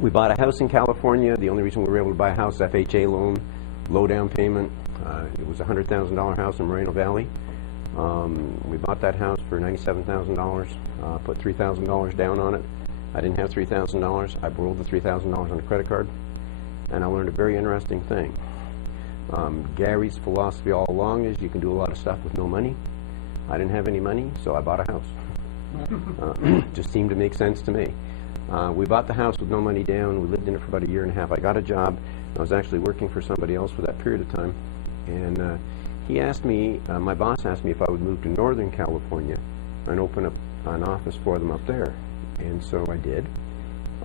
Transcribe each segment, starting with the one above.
We bought a house in California. The only reason we were able to buy a house, FHA loan, low down payment. It was a $100,000 house in Moreno Valley. We bought that house for $97,000, put $3,000 down on it. I didn't have $3,000. I borrowed the $3,000 on a credit card, and I learned a very interesting thing. Gary's philosophy all along is you can do a lot of stuff with no money. I didn't have any money, so I bought a house. Just seemed to make sense to me. We bought the house with no money down. We lived in it for about a year and a half. I got a job. I was actually working for somebody else for that period of time. And he asked me, my boss asked me if I would move to Northern California and open up an office for them up there. And so I did.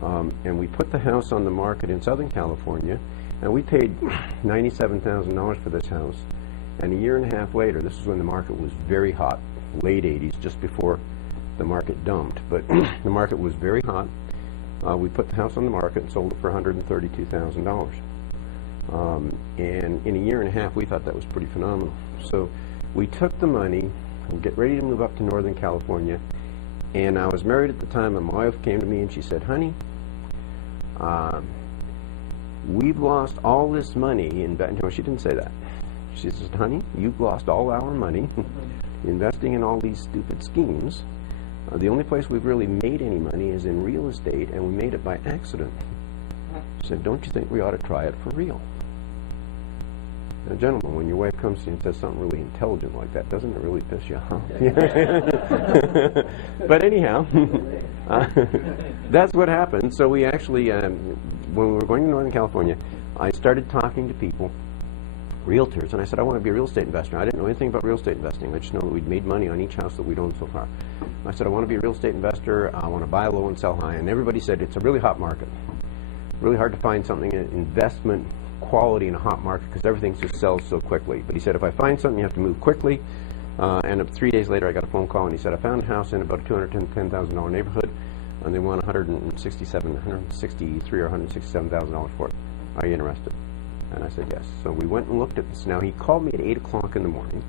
And we put the house on the market in Southern California. And we paid $97,000 for this house. And a year and a half later, this is when the market was very hot, late 80s, just before the market dumped. But the market was very hot. We put the house on the market and sold it for $132,000. And in a year and a half, we thought that was pretty phenomenal. So we took the money, we get ready to move up to Northern California, and I was married at the time, and my wife came to me and she said, honey, we've lost all this money in, no, she didn't say that. She said, honey, you've lost all our money investing in all these stupid schemes. The only place we've really made any money is in real estate, and we made it by accident. She said, don't you think we ought to try it for real? Now, gentlemen, when your wife comes to you and says something really intelligent like that, doesn't it really piss you off? But anyhow, that's what happened. So we actually, when we were going to Northern California, I started talking to people, realtors, and I said, I want to be a real estate investor. I didn't know anything about real estate investing. I just know that we'd made money on each house that we'd owned so far. I said, I want to be a real estate investor. I want to buy low and sell high. And everybody said, it's a really hot market. Really hard to find something in investment quality in a hot market because everything just sells so quickly. But he said, if I find something, you have to move quickly. And 3 days later, I got a phone call, and he said, I found a house in about a $210,000 neighborhood, and they want $163,000 or $167,000 for it. Are you interested? And I said, yes. So we went and looked at this. Now, he called me at 8 o'clock in the morning,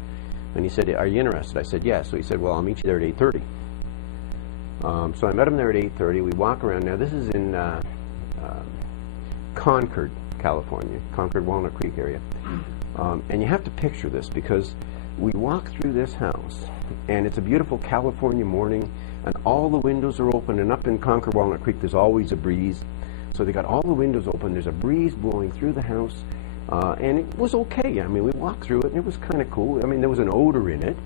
and he said, are you interested? I said, yes. So he said, well, I'll meet you there at 8:30. So I met him there at 8:30. We walk around. Now, this is in Concord, California, Concord, Walnut Creek area. And you have to picture this because we walk through this house, and it's a beautiful California morning, and all the windows are open, and up in Concord, Walnut Creek, there's always a breeze. So they got all the windows open. There's a breeze blowing through the house, and it was okay. I mean, we walked through it, and it was kind of cool. I mean, there was an odor in it,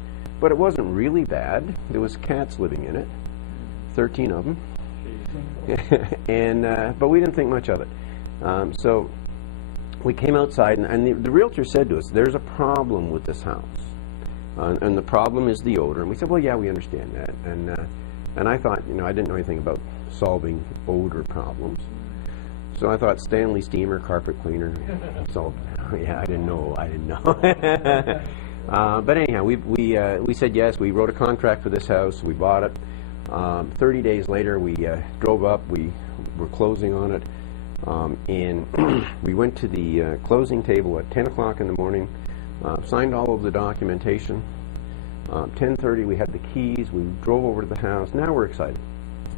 but it wasn't really bad. There was cats living in it, 13 of them, and but we didn't think much of it. So we came outside, and the realtor said to us, there's a problem with this house, and the problem is the odor. And we said, well, yeah, we understand that. And I thought, you know, I didn't know anything about solving odor problems. So I thought Stanley steamer, carpet cleaner. So yeah, I didn't know. But anyhow, we said yes. We wrote a contract for this house. We bought it. 30 days later, we drove up. We were closing on it, and we went to the closing table at 10 o'clock in the morning. Signed all of the documentation. 10:30, we had the keys. We drove over to the house. Now we're excited.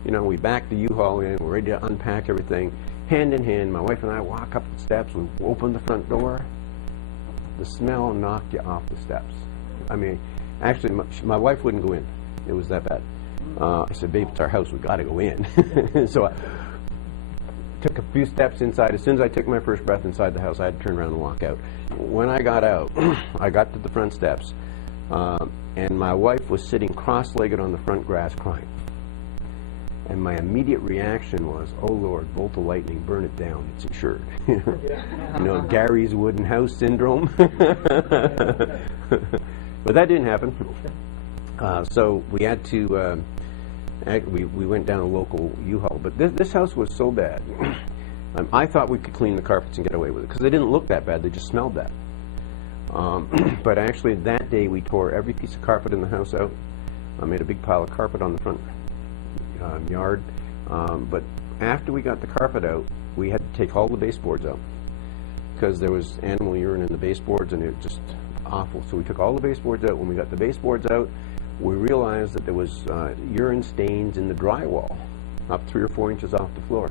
You know, we backed the U-Haul in. We're ready to unpack everything. Hand in hand, my wife and I walk up the steps. We open the front door. The smell knocked you off the steps. I mean, actually, my wife wouldn't go in. It was that bad. I said, babe, it's our house. We've got to go in. So I took a few steps inside. As soon as I took my first breath inside the house, I had to turn around and walk out. When I got out, I got to the front steps, and my wife was sitting cross-legged on the front grass crying. And my immediate reaction was, oh, Lord, bolt of lightning, burn it down. It's insured. You know, Gary's wooden house syndrome. But that didn't happen. So we had to, we went down a local U-Haul. But this house was so bad. I thought we could clean the carpets and get away with it because they didn't look that bad. They just smelled bad. But actually, that day, we tore every piece of carpet in the house out. I made a big pile of carpet on the front yard. But after we got the carpet out, we had to take all the baseboards out because there was animal urine in the baseboards, and it was just awful. So we took all the baseboards out. When we got the baseboards out, we realized that there was urine stains in the drywall, up 3 or 4 inches off the floor.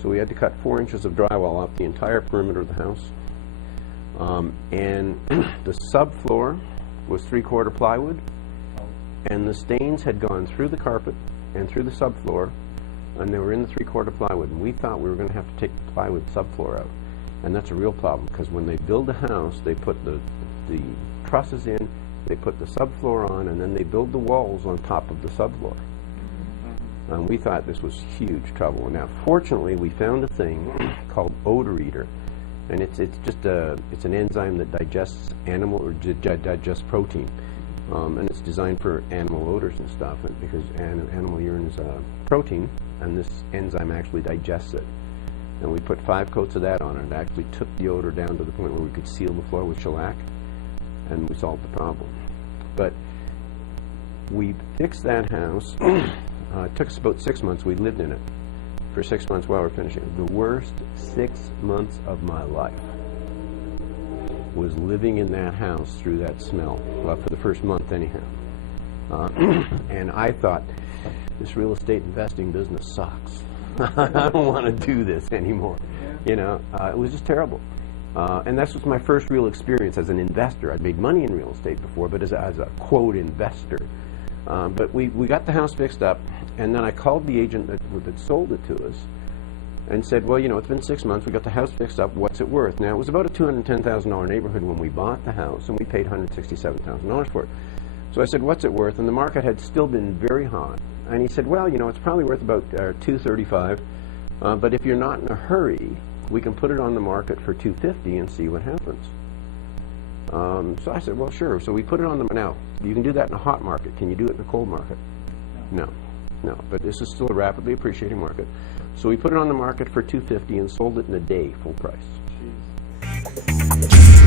So we had to cut 4 inches of drywall off the entire perimeter of the house. And the subfloor was 3/4 plywood, and the stains had gone through the carpet and through the subfloor, and they were in the 3/4 plywood. And we thought we were going to have to take the plywood subfloor out. And that's a real problem, because when they build a house, they put the trusses in, they put the subfloor on, and then they build the walls on top of the subfloor. And we thought this was huge trouble. Now, fortunately, we found a thing called odor eater, and it's an enzyme that digests animal or digests protein, and it's designed for animal odors and stuff, because animal urine is protein, and this enzyme actually digests it. And we put 5 coats of that on it. It actually took the odor down to the point where we could seal the floor with shellac, and we solved the problem. But we fixed that house. It took us about 6 months. We lived in it for 6 months while we were finishing. The worst 6 months of my life was living in that house through that smell. Well, for the first month anyhow. And I thought, this real estate investing business sucks. I don't want to do this anymore. You know, it was just terrible. And that was my first real experience as an investor. I'd made money in real estate before, but as a quote investor. But we got the house fixed up, and then I called the agent that sold it to us and said, well, you know, it's been 6 months, we got the house fixed up, what's it worth? Now, it was about a $210,000 neighborhood when we bought the house, and we paid $167,000 for it. So I said, what's it worth? And the market had still been very hot. And he said, well, you know, it's probably worth about $235, but if you're not in a hurry, we can put it on the market for $250 and see what happens. So I said, well, sure. So we put it on the, now, you can do that in a hot market. Can you do it in a cold market? No. No, but this is still a rapidly appreciating market. So we put it on the market for $250 and sold it in a day, full price. Jeez.